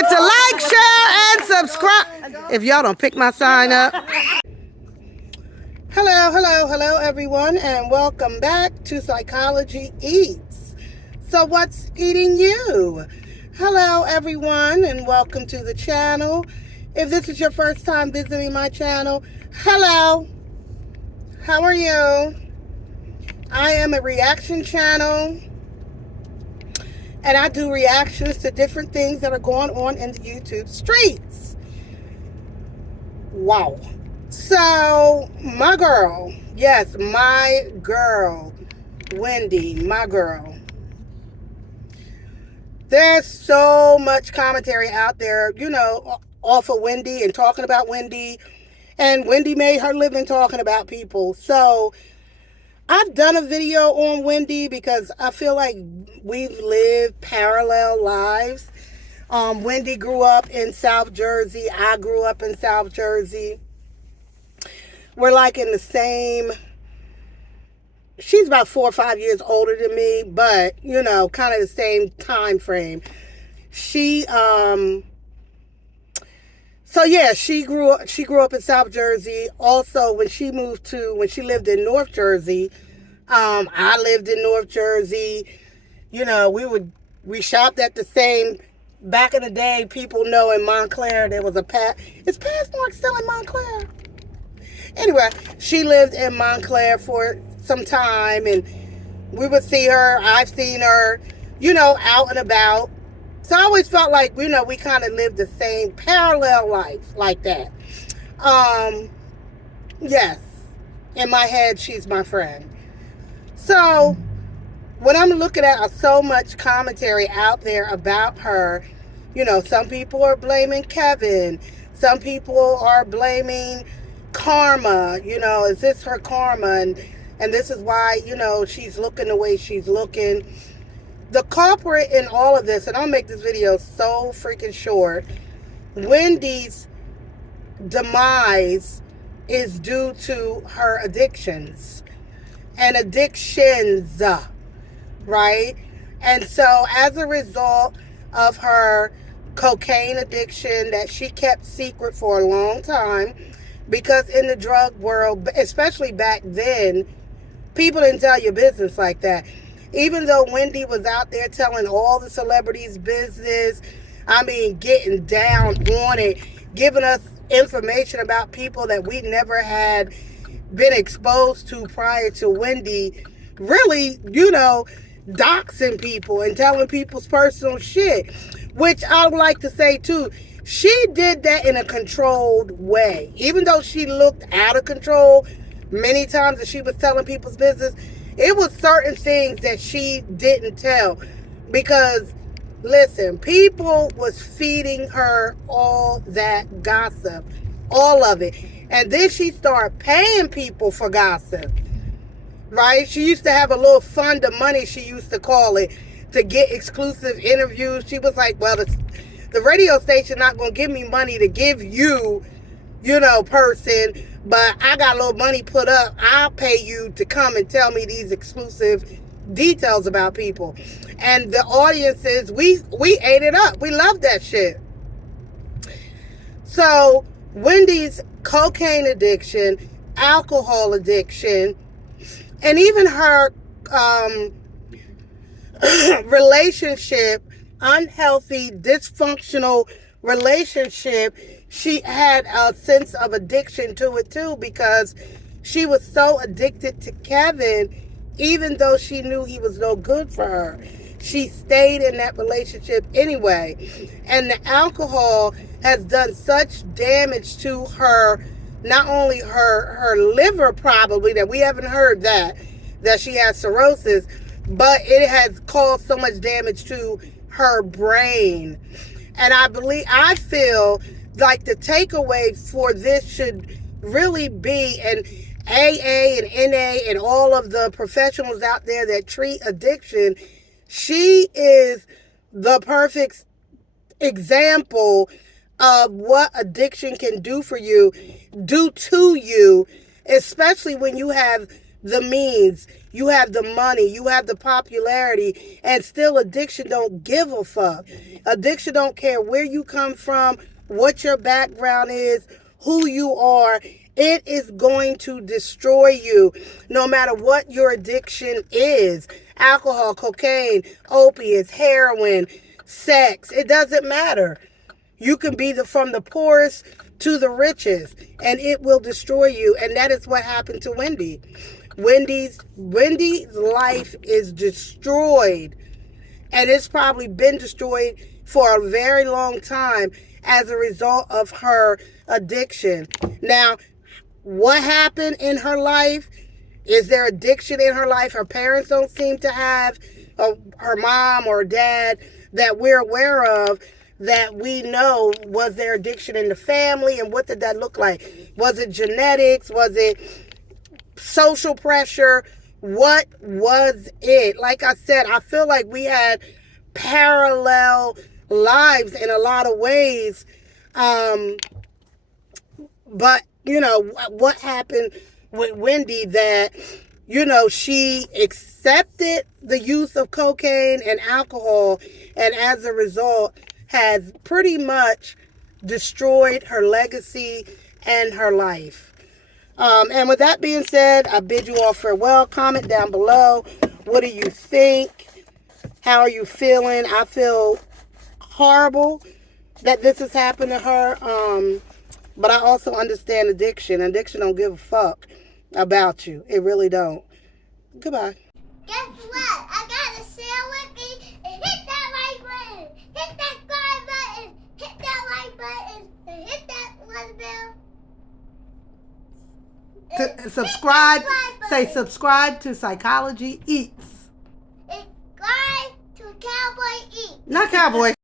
forget to like, share, and subscribe. If y'all don't pick my sign up. Hello, everyone, and welcome back to Psychology Eats. So what's eating you? Hello, everyone, and welcome to the channel. If this is your first time visiting my channel, hello. How are you? I am a reaction channel, and I do reactions to different things that are going on in the YouTube streets. Wow. So, my girl, yes, my girl, Wendy, my girl. There's so much commentary out there, you know, off of Wendy and talking about Wendy. And Wendy made her living talking about people. So, I've done a video on Wendy because I feel like we've lived parallel lives. Wendy grew up in South Jersey. I grew up in South Jersey. We're like in the same, she's about 4 or 5 years older than me, but, you know, kind of the same time frame. She grew up in South Jersey. Also, when she lived in North Jersey, I lived in North Jersey. You know, we shopped at the same, back in the day, people know in Montclair, there was is Passmark still in Montclair? Anyway, she lived in Montclair for some time, and we would see her. I've seen her, you know, out and about. So I always felt like, you know, we kind of lived the same parallel life like that. Yes, in my head, she's my friend. So when I'm looking at so much commentary out there about her, you know, some people are blaming Kevin. Some people are blaming karma. You know, is this her karma? And this is why, you know, she's looking the way she's looking. The culprit in all of this, and I'll make this video so freaking short, Wendy's demise is due to her addictions. And addictions, right? And so as a result of her cocaine addiction that she kept secret for a long time, because in the drug world, especially back then, people didn't tell your business like that. Even though Wendy was out there telling all the celebrities' business, I mean, getting down on it, giving us information about people that we never had been exposed to prior to Wendy, really, you know, doxing people and telling people's personal shit, which I would like to say too, she did that in a controlled way. Even though she looked out of control many times that she was telling people's business, it was certain things that she didn't tell. Because, listen, people was feeding her all that gossip. All of it. And then she started paying people for gossip. Right? She used to have a little fund of money, she used to call it, to get exclusive interviews. She was like, well, the radio station not going to give me money to give you, you know, person, but I got a little money put up. I'll pay you to come and tell me these exclusive details about people. And the audiences, we ate it up. We loved that shit. So Wendy's cocaine addiction, alcohol addiction, and even her relationship, unhealthy, dysfunctional relationship, she had a sense of addiction to it too, because she was so addicted to Kevin, even though she knew he was no good for her. She stayed in that relationship anyway. And the alcohol has done such damage to her, not only her liver probably, that we haven't heard that she has cirrhosis, but it has caused so much damage to her brain. And I feel like the takeaway for this should really be, and AA and NA and all of the professionals out there that treat addiction, she is the perfect example of what addiction can do for you, do to you, especially when you have the means, you have the money, you have the popularity, and still addiction don't give a fuck. Addiction don't care where you come from, what your background is, who you are. It is going to destroy you no matter what your addiction is. Alcohol, cocaine, opiates, heroin, sex. It doesn't matter. You can be from the poorest to the richest, and it will destroy you. And that is what happened to Wendy. Wendy's life is destroyed, and it's probably been destroyed for a very long time as a result of her addiction. Now, what happened in her life? Is there addiction in her life her parents don't seem to have, her mom or dad that we're aware of, that we know? Was there addiction in the family, and what did that look like? Was it genetics? Was it social pressure? What was it? Like I said, I feel like we had parallel lives in a lot of ways. But, what happened with Wendy, that, she accepted the use of cocaine and alcohol, and as a result has pretty much destroyed her legacy and her life. And with that being said, I bid you all farewell. Comment down below. What do you think? How are you feeling? I feel horrible that this has happened to her. But I also understand addiction. Addiction don't give a fuck about you. It really don't. Goodbye. Guess what? I got a share with me, and hit that like button. Hit that subscribe button. Hit that like button. And hit that one bell. Subscribe. Say subscribe to Psychology Eats. Subscribe to Cowboy Eats. Not Cowboy.